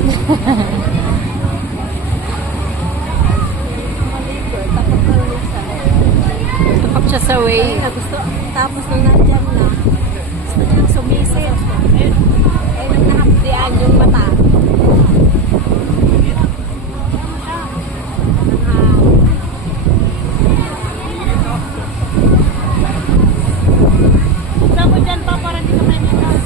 Vlog. Tapak siya sa way. Gusto, tapos nung nandyan na, gusto niya sumisit. Eh, nang nahapdian yung mata. Saan mo dyan pa para di ka may mitas?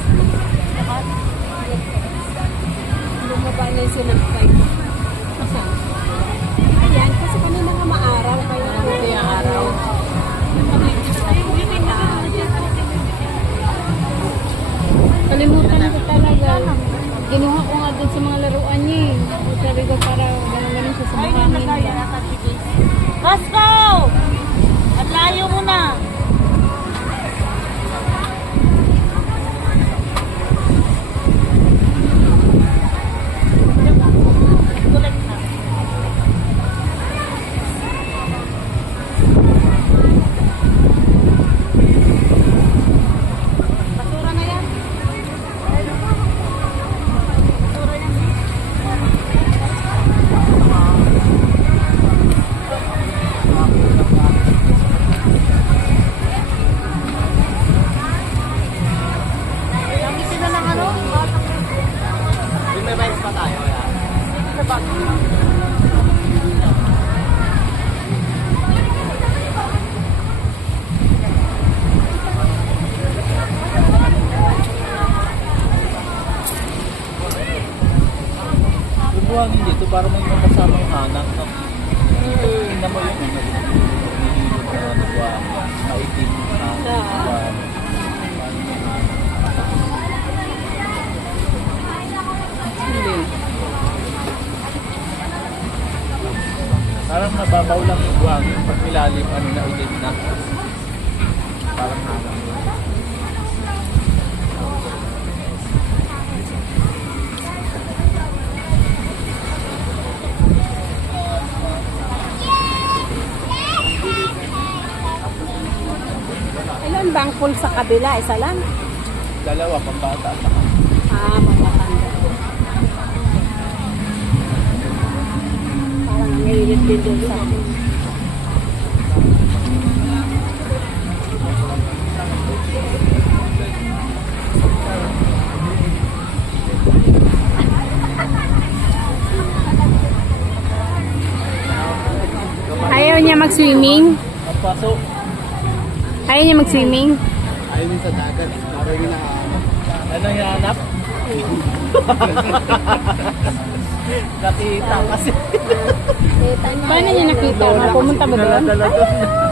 Bumaba na yung sinagpay. Ayan, kasi kanina nga maaraw. Kaya Ito yung araw. Kalimutan ko talaga. Ginuha ko nga dun sa mga laruan niya eh. Sabi ko para ganun-ganun siya sa Ay, mga yung nagaya na kasi. Costco! At layo mo na. Kulit na. Basura na yan. Basura yan. Gamit sila ng ano? Yung may vibes pa tayo, yan. Sa bag. Bubuhangin dito para may makasamang hanap. No? Tingnan mo yung maitim na buwan. Hindi. Parang nababaw lang yung buhangin pag milalim ano na ulit na. Parang hanap. ilan bang pool sa kabila? Isa lang? Dalawa, pambata at saka. Ah, mamatanda. Parang nangilit din doon sa akin. Ayaw niya mag-swimming? Ang paso, Ayaw niya mag-swimming? ayaw din sa dagat. Parang yung ano yung hanap? Nakita kasi. Kita niya. Paano niya nakita? Pumunta ba doon? Dala-dala doon.